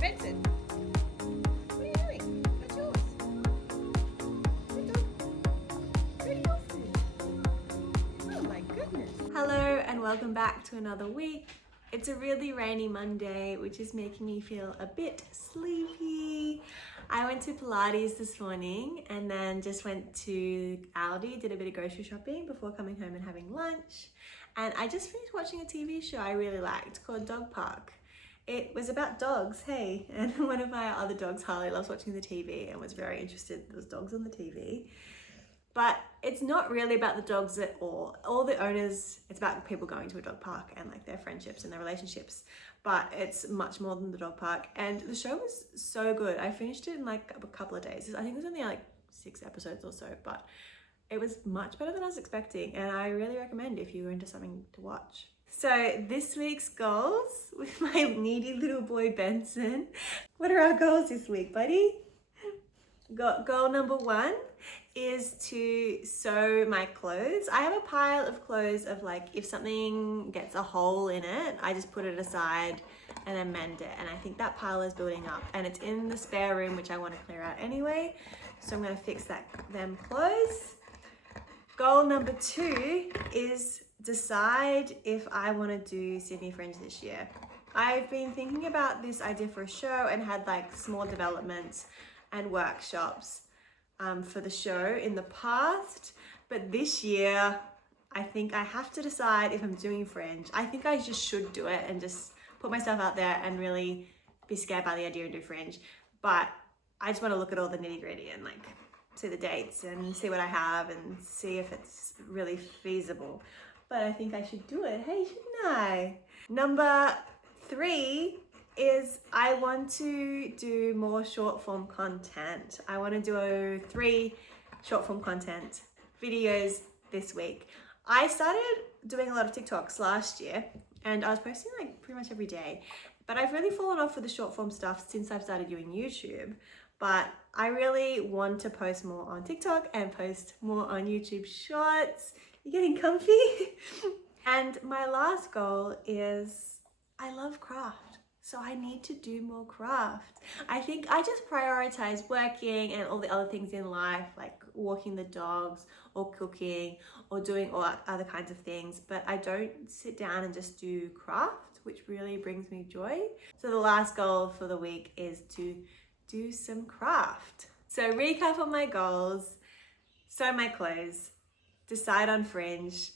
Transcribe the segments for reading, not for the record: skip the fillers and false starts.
Benson, what are you doing? That's yours. Good dog. Really awful. Oh my goodness. Hello and welcome back to another week. It's a really rainy Monday, which is making me feel a bit sleepy. I went to Pilates this morning and then just went to Aldi, did a bit of grocery shopping before coming home and having lunch. And I just finished watching a TV show I really liked called Dog Park. It was about dogs, hey, and one of my other dogs, Harley, loves watching the TV and was very interested. There was dogs on the TV. But it's not really about the dogs at all. All the owners, it's about people going to a dog park and like their friendships and their relationships. But it's much more than the dog park. And the show was so good. I finished it in like a couple of days. I think it was only like 6 episodes or so, but it was much better than I was expecting. And I really recommend if you're into something to watch. So this week's goals with my needy little boy Benson. What are our goals this week, buddy? Goal number 1 is to sew my clothes. I have a pile of clothes of like, if something gets a hole in it, I just put it aside and then mend it. And I think that pile is building up and it's in the spare room, which I want to clear out anyway. So I'm going to fix them clothes. Goal number 2 is decide if I want to do Sydney Fringe this year. I've been thinking about this idea for a show and had like small developments and workshops for the show in the past, but this year I think I have to decide if I'm doing Fringe. I think I just should do it and just put myself out there and really be scared by the idea and do Fringe, but I just want to look at all the nitty-gritty and like see the dates and see what I have and see if it's really feasible. But I think I should do it. Hey, shouldn't I? Number 3 is I want to do more short form content. I want to do 3 short form content videos this week. I started doing a lot of TikToks last year and I was posting like pretty much every day, but I've really fallen off with the short form stuff since I've started doing YouTube. But I really want to post more on TikTok and post more on YouTube Shorts. You're getting comfy? And my last goal is I love craft. So I need to do more craft. I think I just prioritize working and all the other things in life, like walking the dogs or cooking or doing all other kinds of things, but I don't sit down and just do craft, which really brings me joy. So the last goal for the week is to do some craft. So recap on my goals: sew my clothes, decide on Fringe,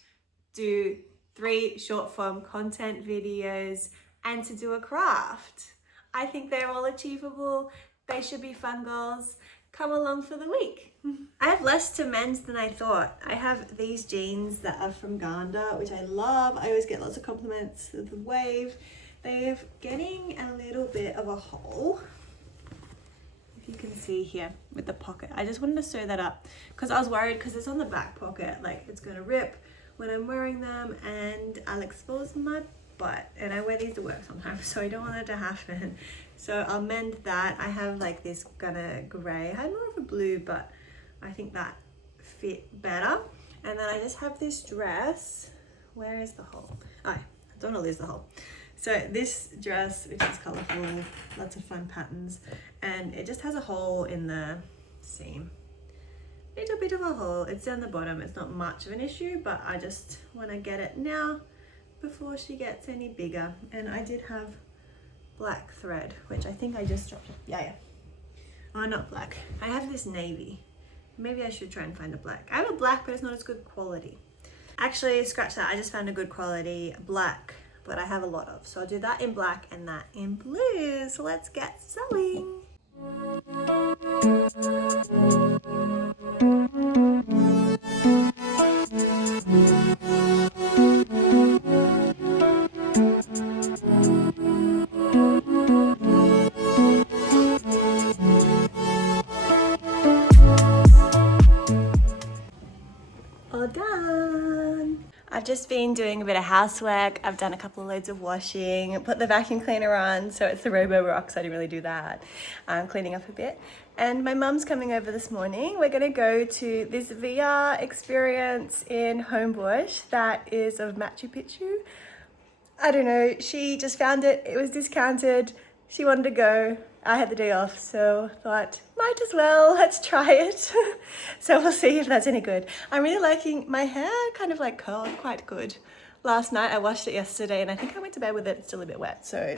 do 3 short form content videos, and to do a craft. I think they're all achievable. They should be fun goals. Come along for the week. I have less to mend than I thought. I have these jeans that are from Ganda, which I love. I always get lots of compliments of the wave. They're getting a little bit of a hole, if you can see here with the pocket. I just wanted to sew that up because I was worried because it's on the back pocket, like it's gonna rip when I'm wearing them and I'll expose my butt, and I wear these to work sometimes, so I don't want that to happen. So I'll mend that. I have like this kind of gray. I had more of a blue, but I think that fit better. And then I just have this dress. Where is the hole? Oh, I don't want to lose the hole. So this dress, which is colorful, lots of fun patterns, and it just has a hole in the seam. Little bit of a hole. It's down the bottom. It's not much of an issue, but I just want to get it now before she gets any bigger. And I did have black thread, which I think I just dropped. Yeah. Oh, not black. I have this navy. Maybe I should try and find a black. I have a black, but it's not as good quality. Actually, scratch that. I just found a good quality black, but I have a lot of. So I'll do that in black and that in blue. So let's get sewing. All done. I've just been doing a bit of housework. I've done a couple of loads of washing, put the vacuum cleaner on, so it's the Roborock, I didn't really do that. Cleaning up a bit. And my mum's coming over this morning. We're gonna go to this VR experience in Homebush that is of Machu Picchu. I don't know, she just found it, it was discounted, she wanted to go. I had the day off, so thought, might as well, let's try it. So we'll see if that's any good. I'm really liking my hair, kind of like curled quite good. Last night I washed it yesterday and I think I went to bed with it still a bit wet, so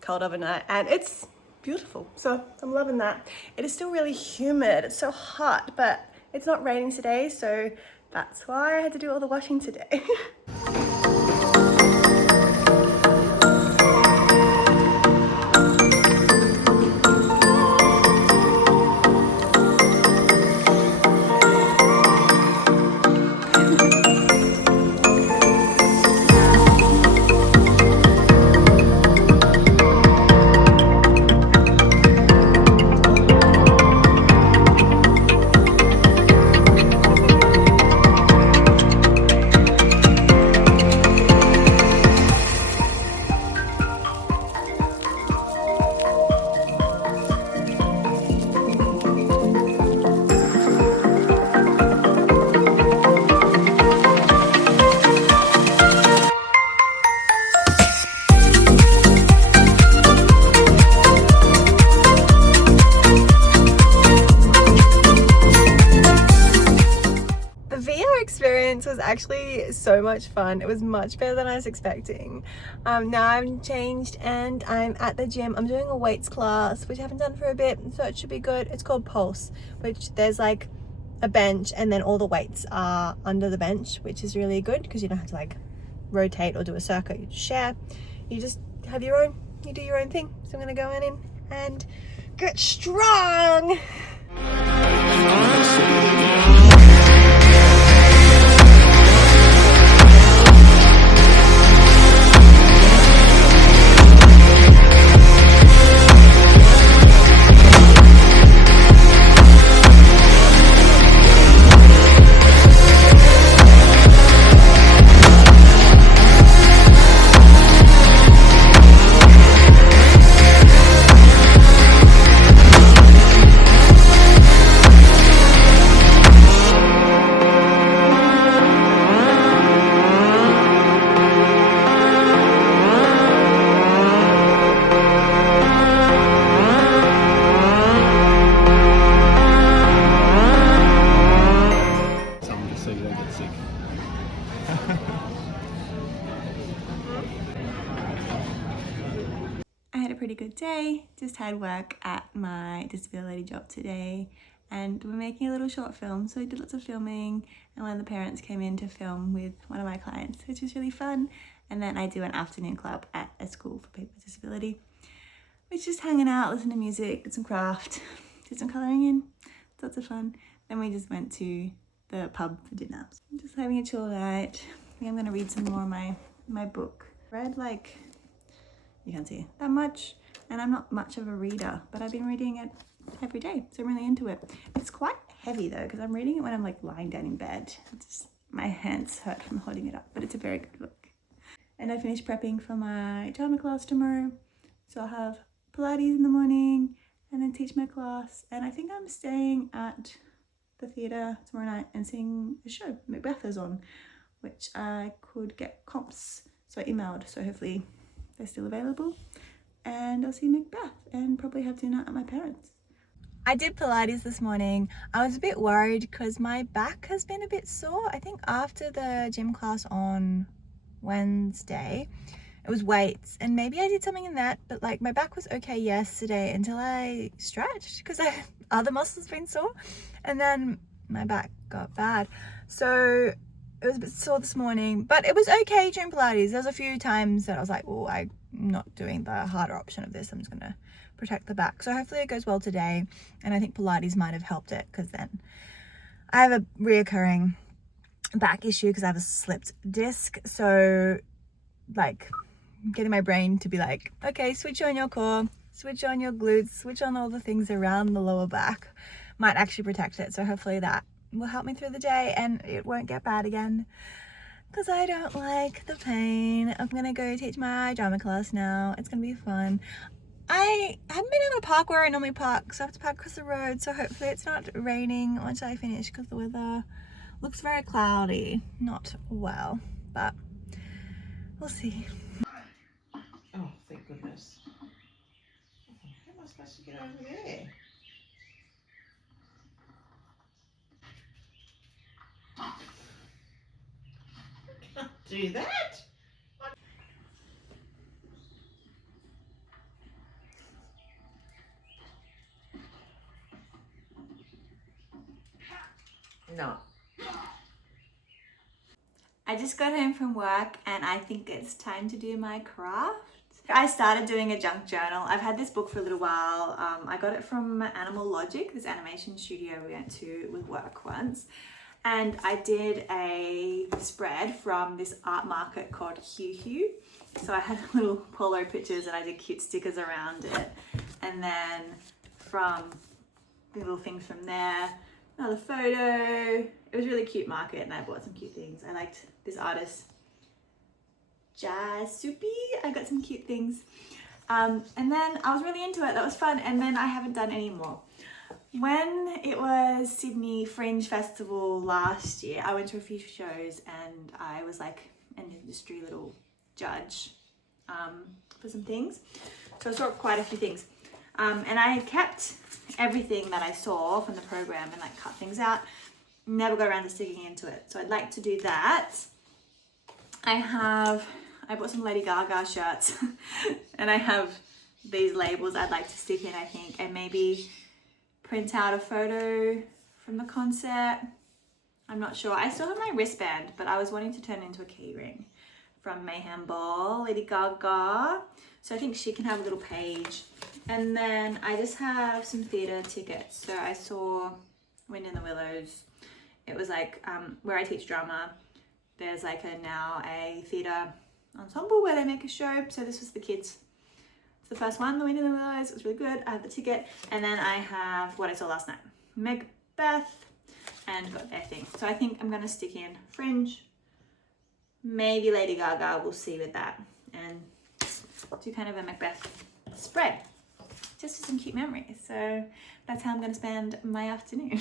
curled overnight, and it's beautiful. So I'm loving that. It is still really humid, it's so hot, but it's not raining today, so that's why I had to do all the washing today. Was actually so much fun. It was much better than I was expecting. Now I'm changed and I'm at the gym. I'm doing a weights class, which I haven't done for a bit, so it should be good. It's called Pulse, which there's like a bench and then all the weights are under the bench, which is really good because you don't have to like rotate or do a circuit. You just share. You just have your own, you do your own thing. So I'm gonna go in and get strong. Pretty good day. Just had work at my disability job today and we're making a little short film, so I did lots of filming, and one of the parents came in to film with one of my clients, which was really fun. And then I do an afternoon club at a school for people with disability, which is just hanging out, listen to music, did some craft, did some colouring in, lots of fun. Then we just went to the pub for dinner. So I'm just having a chill night. I think I'm going to read some more of my book. Read like, you can't see that much, and I'm not much of a reader, but I've been reading it every day, so I'm really into it. It's quite heavy though, because I'm reading it when I'm like lying down in bed. My hands hurt from holding it up, but it's a very good book. And I finished prepping for my drama class tomorrow, so I'll have Pilates in the morning and then teach my class. And I think I'm staying at the theatre tomorrow night and seeing a show Macbeth is on, which I could get comps, so I emailed, so hopefully they're still available, and I'll see Macbeth and probably have dinner at my parents'. I did Pilates this morning. I was a bit worried because my back has been a bit sore. I think after the gym class on Wednesday, it was weights, and maybe I did something in that, but like my back was okay yesterday until I stretched because other muscles been sore, and then my back got bad. So it was a bit sore this morning, but it was okay during Pilates. There was a few times that I was like, oh, I'm not doing the harder option of this. I'm just gonna protect the back. So hopefully it goes well today. And I think Pilates might have helped it, because then I have a reoccurring back issue because I have a slipped disc. So like getting my brain to be like, okay, switch on your core, switch on your glutes, switch on all the things around the lower back might actually protect it. So hopefully that will help me through the day and it won't get bad again, because I don't like the pain. I'm gonna go teach my drama class now. It's gonna be fun. I haven't been in a park where I normally park, so I have to park across the road, so hopefully it's not raining once I finish, because the weather looks very cloudy. Not well, but we'll see. Oh, thank goodness. supposed to get over there? I can't do that. No. I just got home from work and I think it's time to do my craft. I started doing a junk journal. I've had this book for a little while. I got it from Animal Logic, this animation studio we went to with work once. And I did a spread from this art market called Hugh. So I had little polo pictures and I did cute stickers around it. And then from the little things from there, another photo. It was a really cute market and I bought some cute things. I liked this artist, Jasupi. I got some cute things. And then I was really into it. That was fun. And then I haven't done any more. When it was Sydney Fringe Festival last year, I went to a few shows and I was like an industry little judge for some things. So I saw quite a few things. And I had kept everything that I saw from the program and like cut things out. Never got around to sticking into it. So I'd like to do that. I bought some Lady Gaga shirts and I have these labels I'd like to stick in, I think, and maybe print out a photo from the concert. I'm not sure. I still have my wristband, but I was wanting to turn it into a key ring from Mayhem Ball, Lady Gaga. So I think she can have a little page. And then I just have some theatre tickets. So I saw Wind in the Willows. It was like where I teach drama. There's like a theatre ensemble where they make a show. So this was the kids. It's the first one, The Wind in the Willows. It was really good. I have the ticket. And then I have what I saw last night, Macbeth, and got their thing. So I think I'm going to stick in Fringe, maybe Lady Gaga. We'll see with that. And do kind of a Macbeth spread. Just for some cute memories. So that's how I'm going to spend my afternoon.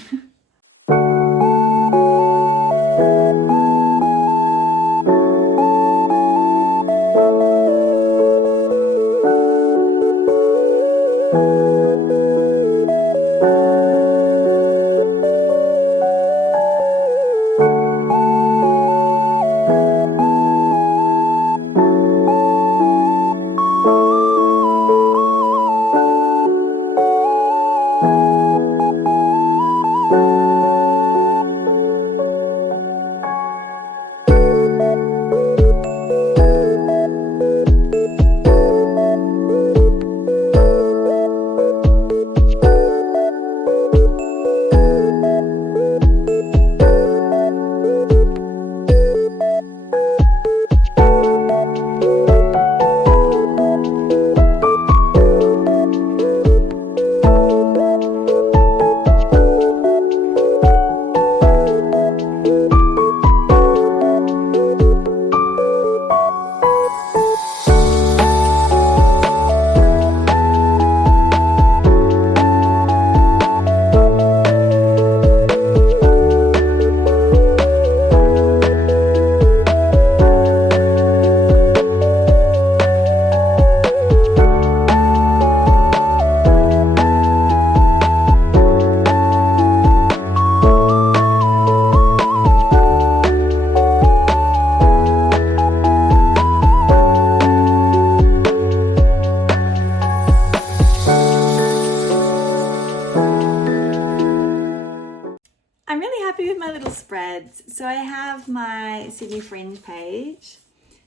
So I have my Sydney Fringe page,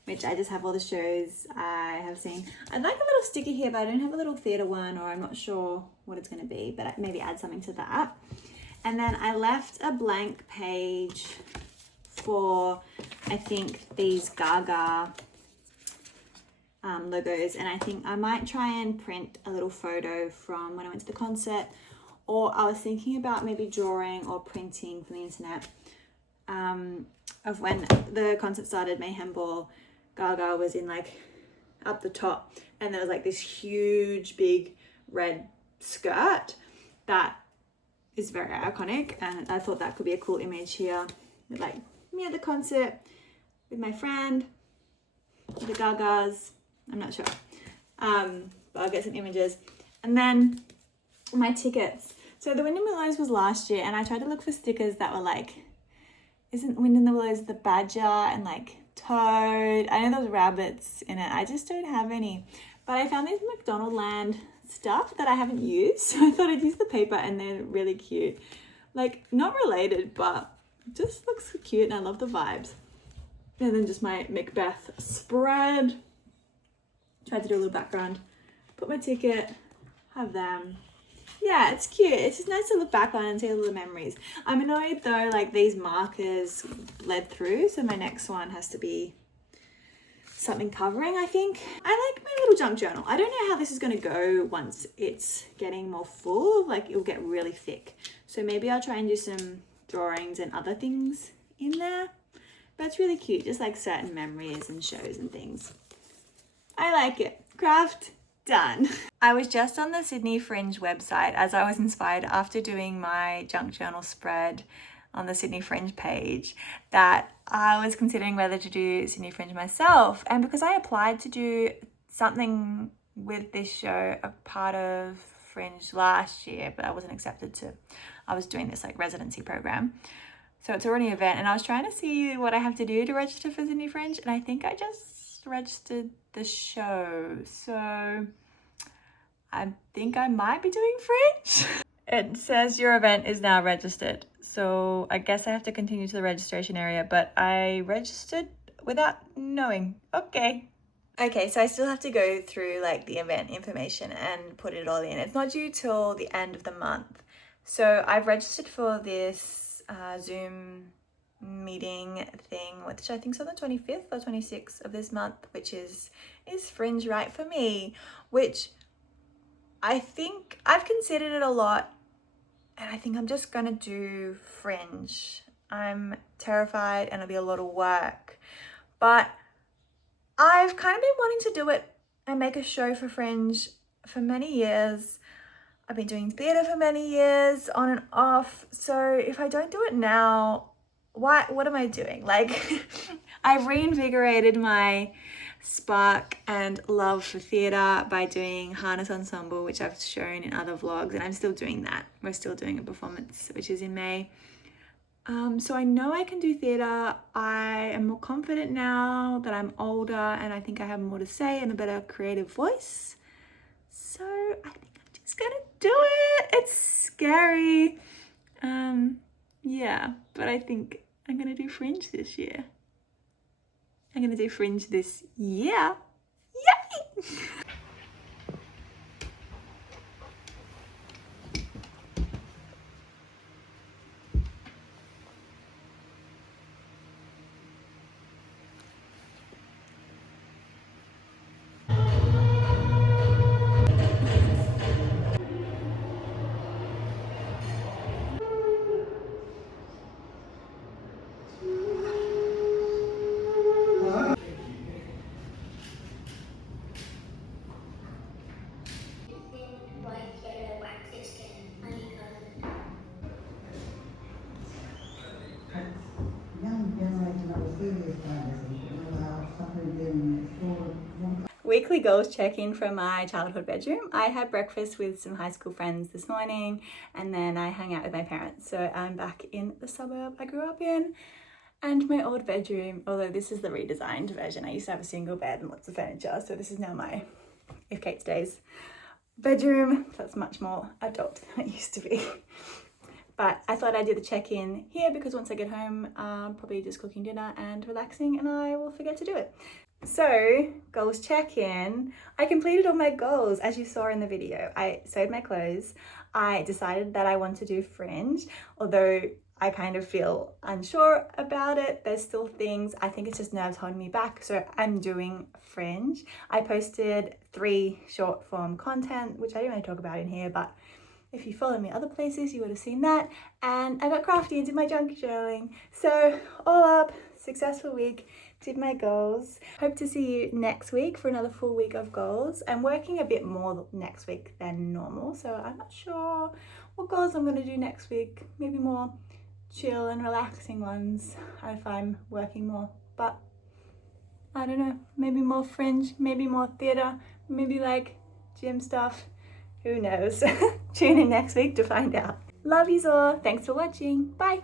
which I just have all the shows I have seen. I'd like a little sticker here, but I don't have a little theatre one, or I'm not sure what it's going to be, but maybe add something to that. And then I left a blank page for, I think, these Gaga logos, and I think I might try and print a little photo from when I went to the concert, or I was thinking about maybe drawing or printing from the internet of when the concert started, Mayhem Ball. Gaga was in like up the top, and there was like this huge big red skirt that is very iconic, and I thought that could be a cool image here with like me at the concert with my friend, with the Gagas. I'm not sure, but I'll get some images. And then my tickets. So the Wind in the Willows was last year, and I tried to look for stickers that were like, isn't Wind in the Willows the badger and like toad? I know there's rabbits in it. I just don't have any. But I found these McDonald Land stuff that I haven't used. So I thought I'd use the paper, and they're really cute. Like, not related, but just looks cute, and I love the vibes. And then just my Macbeth spread. Tried to do a little background. Put my ticket, have them. Yeah, it's cute. It's just nice to look back on and see all the memories. I'm annoyed though, like these markers bled through, so my next one has to be something covering, I think. I like my little junk journal. I don't know how this is going to go once it's getting more full. Like, it'll get really thick. So maybe I'll try and do some drawings and other things in there. But it's really cute, just like certain memories and shows and things. I like it. Craft done. I was just on the Sydney Fringe website as I was inspired after doing my junk journal spread on the Sydney Fringe page that I was considering whether to do Sydney Fringe myself. And because I applied to do something with this show, a part of Fringe last year, but I wasn't accepted to, I was doing this like residency program. So it's already an event, and I was trying to see what I have to do to register for Sydney Fringe, and I think I just registered the show. So I think I might be doing Fringe. It says your event is now registered. So I guess I have to continue to the registration area, but I registered without knowing. Okay. Okay, so I still have to go through like the event information and put it all in. It's not due till the end of the month. So I've registered for this Zoom meeting thing, which I think is on the 25th or 26th of this month, which is Fringe right for me, which I think I've considered it a lot. And I think I'm just gonna do Fringe. I'm terrified and it'll be a lot of work. But I've kind of been wanting to do it and make a show for Fringe for many years. I've been doing theatre for many years, on and off. So if I don't do it now, what am I doing? Like, I've reinvigorated my spark and love for theatre by doing harness ensemble, which I've shown in other vlogs, and I'm still doing that. We're still doing a performance, which is in May. So I know I can do theatre. I am more confident now that I'm older, and I think I have more to say and a better creative voice. So I think I'm just gonna do it. It's scary. Yeah, but I think I'm gonna do Fringe this year. I'm gonna do Fringe this year. Yay! Weekly goals check-in from my childhood bedroom. I had breakfast with some high school friends this morning, and then I hung out with my parents. So I'm back in the suburb I grew up in, and my old bedroom, although this is the redesigned version. I used to have a single bed and lots of furniture, so this is now my, if Kate stays, bedroom. That's much more adult than it used to be. But I thought I'd do the check-in here because once I get home, I'm probably just cooking dinner and relaxing, and I will forget to do it. So, goals check-in. I completed all my goals, as you saw in the video. I sewed my clothes. I decided that I want to do Fringe, although I kind of feel unsure about it. There's still things, I think it's just nerves holding me back. So I'm doing Fringe. I posted 3 short form content, which I didn't really talk about in here, but if you follow me other places, you would have seen that. And I got crafty and did my junk journaling. So all up, successful week, did my goals. Hope to see you next week for another full week of goals. I'm working a bit more next week than normal, so I'm not sure what goals I'm gonna do next week. Maybe more chill and relaxing ones if I'm working more, but I don't know, maybe more Fringe, maybe more theatre, maybe like gym stuff. Who knows? Tune in next week to find out. Love yous all. Thanks for watching. Bye.